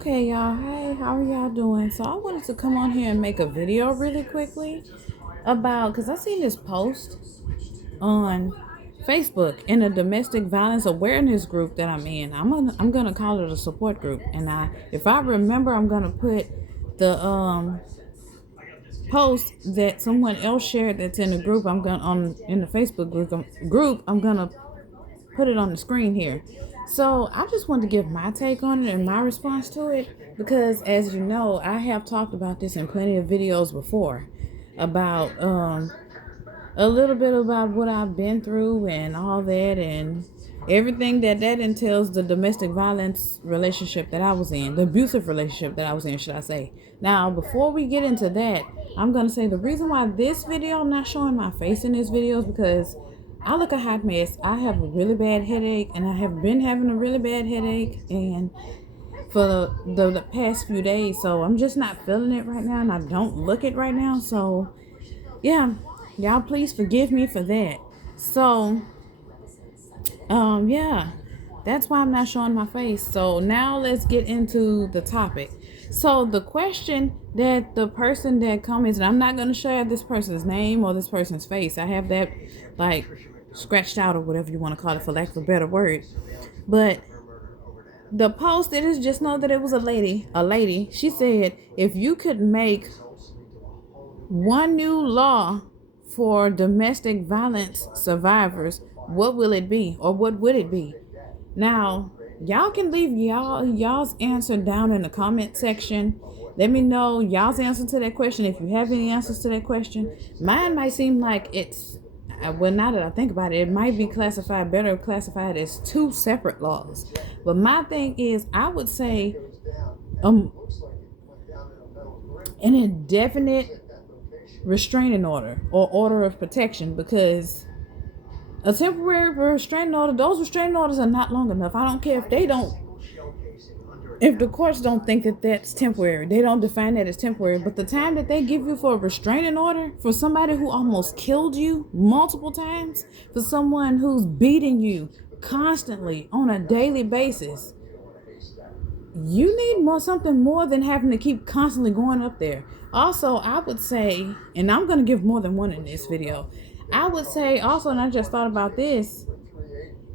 Okay, y'all. Hey, how are y'all doing? So I wanted to come on here and make a video really quickly about because I seen this post on Facebook in a domestic violence awareness group that I'm in. I'm gonna call it a support group, and if I remember, I'm gonna put the post that someone else shared that's in the group. I'm gonna on in the Facebook group. I'm gonna put it on the screen here. So I just wanted to give my take on it and my response to it because, as you know, I have talked about this in plenty of videos before about a little bit about what I've been through and all that and everything that entails the domestic violence relationship that I was in, the abusive relationship that I was in, should I say. Now, before we get into that, I'm going to say the reason why this video, I'm not showing my face in this video is because I look a hot mess. I have a really bad headache and I have been having a really bad headache and for the past few days. So I'm just not feeling it right now and I don't look it right now. So yeah, y'all please forgive me for that. So yeah, that's why I'm not showing my face. So now let's get into the topic. So the question that the person that comments, and I'm not going to share this person's name or this person's face. I have that like scratched out or whatever you want to call it for lack of a better word. But the post, it is just know that it was a lady. She said, if you could make one new law for domestic violence survivors, what will it be or what would it be? Now, y'all can leave y'all's answer down in the comment section. Let me know y'all's answer to that question if you have any answers to that question. Mine might seem like it's well, now that I think about it, it might be better classified as two separate laws. But my thing is, I would say an indefinite restraining order or order of protection, because a temporary restraining order, those restraining orders are not long enough. I don't care if the courts don't think that that's temporary. They don't define that as temporary. But the time that they give you for a restraining order for somebody who almost killed you multiple times, for someone who's beating you constantly on a daily basis, you need something more than having to keep constantly going up there. Also, I would say, and I'm going to give more than one in this video, I would say also, and I just thought about this,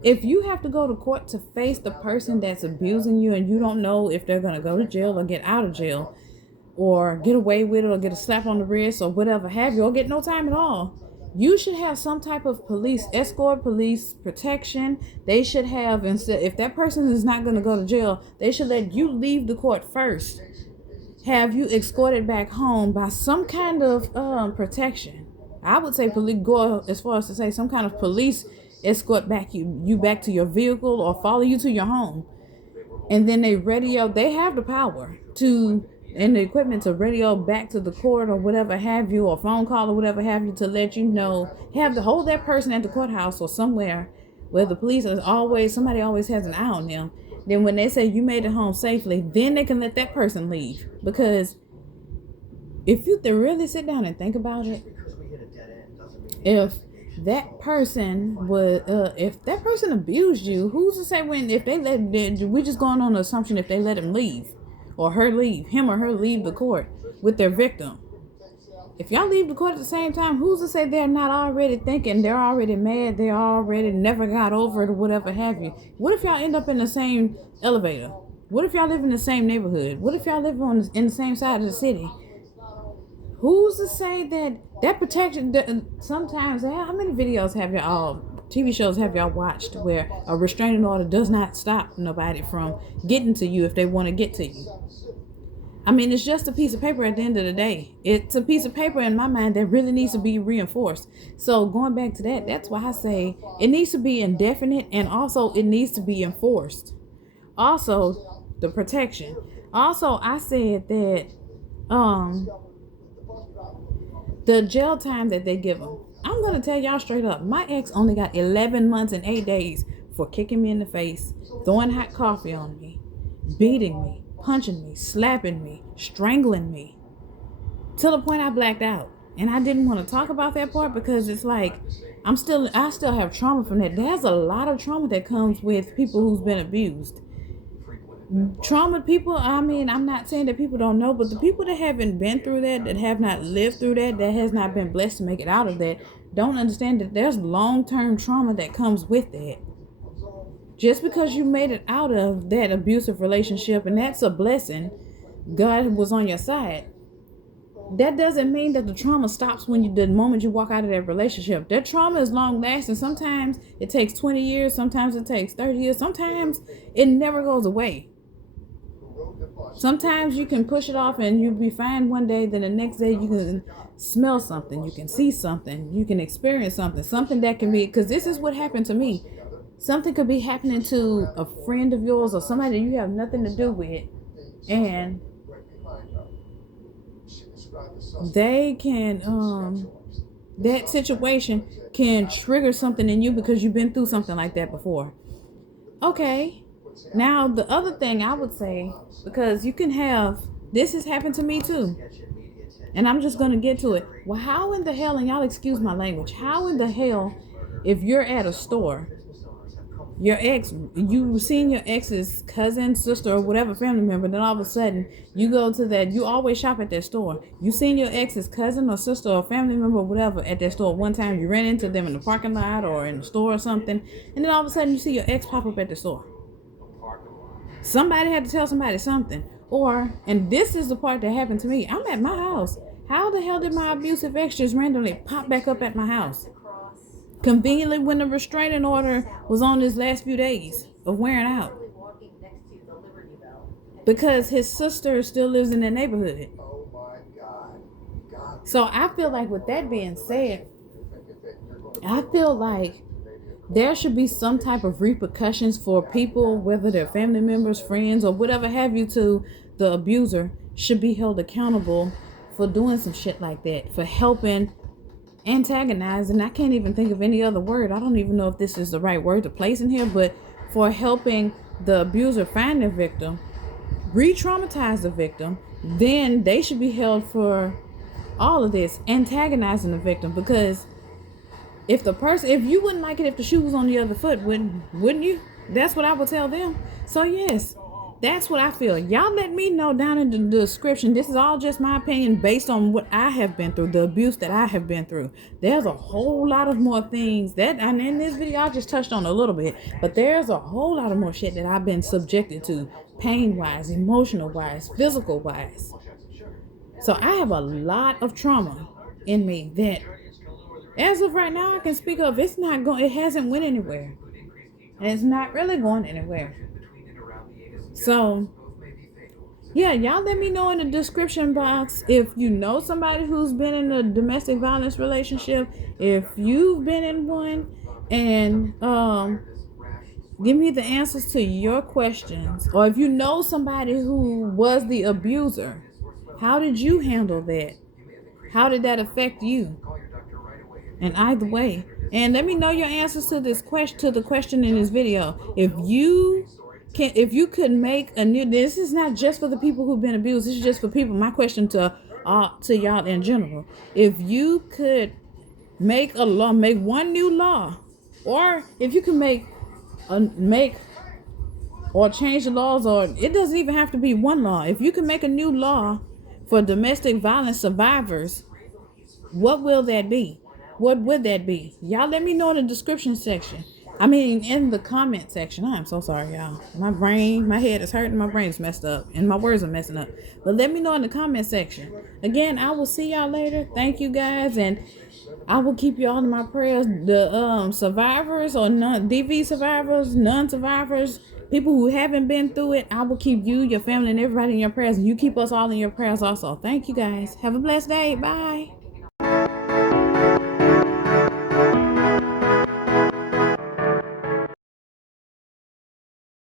if you have to go to court to face the person that's abusing you and you don't know if they're going to go to jail or get out of jail or get away with it or get a slap on the wrist or whatever have you, or get no time at all, you should have some type of police escort, police protection. They should have, instead, if that person is not going to go to jail, they should let you leave the court first, have you escorted back home by some kind of protection. I would say go as far as to say some kind of police escort you back to your vehicle or follow you to your home. And then they have the power to, and the equipment to radio back to the court or whatever have you, or phone call or whatever have you, to let you know, have to hold that person at the courthouse or somewhere where the police somebody always has an eye on them. Then when they say you made it home safely, then they can let that person leave. Because if you really sit down and think about it, if that person abused you, who's to say we're just going on the assumption if they let him leave or him or her leave the court with their victim. If y'all leave the court at the same time, who's to say they're not already thinking, they're already mad, they already never got over it or whatever have you? What if y'all end up in the same elevator? What if y'all live in the same neighborhood? What if y'all live in the same side of the city? Who's to say that protection? Sometimes, how many videos have TV shows have y'all watched where a restraining order does not stop nobody from getting to you if they want to get to you? I mean, it's just a piece of paper at the end of the day. It's a piece of paper in my mind that really needs to be reinforced. So going back to that's why I say it needs to be indefinite, and also it needs to be enforced. Also, the protection. Also, I said that the jail time that they give them. I'm going to tell y'all straight up. My ex only got 11 months and 8 days for kicking me in the face, throwing hot coffee on me, beating me, punching me, slapping me, strangling me, to the point I blacked out. And I didn't want to talk about that part because it's like, I still have trauma from that. There's a lot of trauma that comes with people who's been abused. Trauma people, I mean, I'm not saying that people don't know, but the people that haven't been through that have not lived through that has not been blessed to make it out of that, don't understand that there's long-term trauma that comes with that. Just because you made it out of that abusive relationship, and that's a blessing, God was on your side, that doesn't mean that the trauma stops the moment you walk out of that relationship. That trauma is long lasting. Sometimes it takes 20 years, sometimes it takes 30 years, sometimes it never goes away. Sometimes you can push it off and you'll be fine one day, then the next day you can smell something, you can see something, you can experience something that can be, because this is what happened to me. Something could be happening to a friend of yours or somebody you have nothing to do with, and they can that situation can trigger something in you because you've been through something like that before. Okay, now the other thing I would say, because you can have, this has happened to me too, and I'm just going to get to it. Well, how in the hell, and y'all excuse my language, how in the hell, if you're at a store, you seen your ex's cousin, sister, or whatever family member, then all of a sudden you go to that, you always shop at that store, you seen your ex's cousin or sister or family member or whatever at that store one time, you ran into them in the parking lot or in the store or something, and then all of a sudden you see your ex pop up at the store. Somebody had to tell somebody something. Or, and this is the part that happened to me, I'm at my house. How the hell did my abusive ex just randomly pop back up at my house? Conveniently when the restraining order was on his last few days of wearing out. Because his sister still lives in that neighborhood. So I feel like, with that being said, I feel like there should be some type of repercussions for people, whether they're family members, friends, or whatever have you, to the abuser should be held accountable for doing some shit like that, for helping antagonize, and I can't even think of any other word. I don't even know if this is the right word to place in here, but for helping the abuser find their victim, re-traumatize the victim, then they should be held for all of this, antagonizing the victim. Because if you wouldn't like it if the shoe was on the other foot, wouldn't you? That's what I would tell them. So yes, that's what I feel. Y'all let me know down in the description. This is all just my opinion based on what I have been through, the abuse that I have been through. There's a whole lot of more things that, and in this video I just touched on a little bit, but there's a whole lot of more shit that I've been subjected to, pain-wise, emotional-wise, physical-wise. So I have a lot of trauma in me that, as of right now, I can speak of. It hasn't went anywhere, and it's not really going anywhere. So yeah, y'all let me know in the description box if you know somebody who's been in a domestic violence relationship, if you've been in one, and give me the answers to your questions. Or if you know somebody who was the abuser, how did you handle that? How did that affect you? And either way, and let me know your answers to this question in this video. If you could make a new, this is not just for the people who've been abused, this is just for people, my question to y'all in general. If you could make a law, make one new law, or if you could make or change the laws, or it doesn't even have to be one law. If you could make a new law for domestic violence survivors, what will that be? What would that be? Y'all let me know in the description section. I mean, in the comment section. I am so sorry, y'all. My head is hurting, my brain is messed up, and my words are messing up. But let me know in the comment section. Again, I will see y'all later. Thank you guys, and I will keep y'all in my prayers. The survivors, or DV survivors, non-survivors, people who haven't been through it, I will keep you, your family, and everybody in your prayers. And you keep us all in your prayers also. Thank you guys. Have a blessed day. Bye.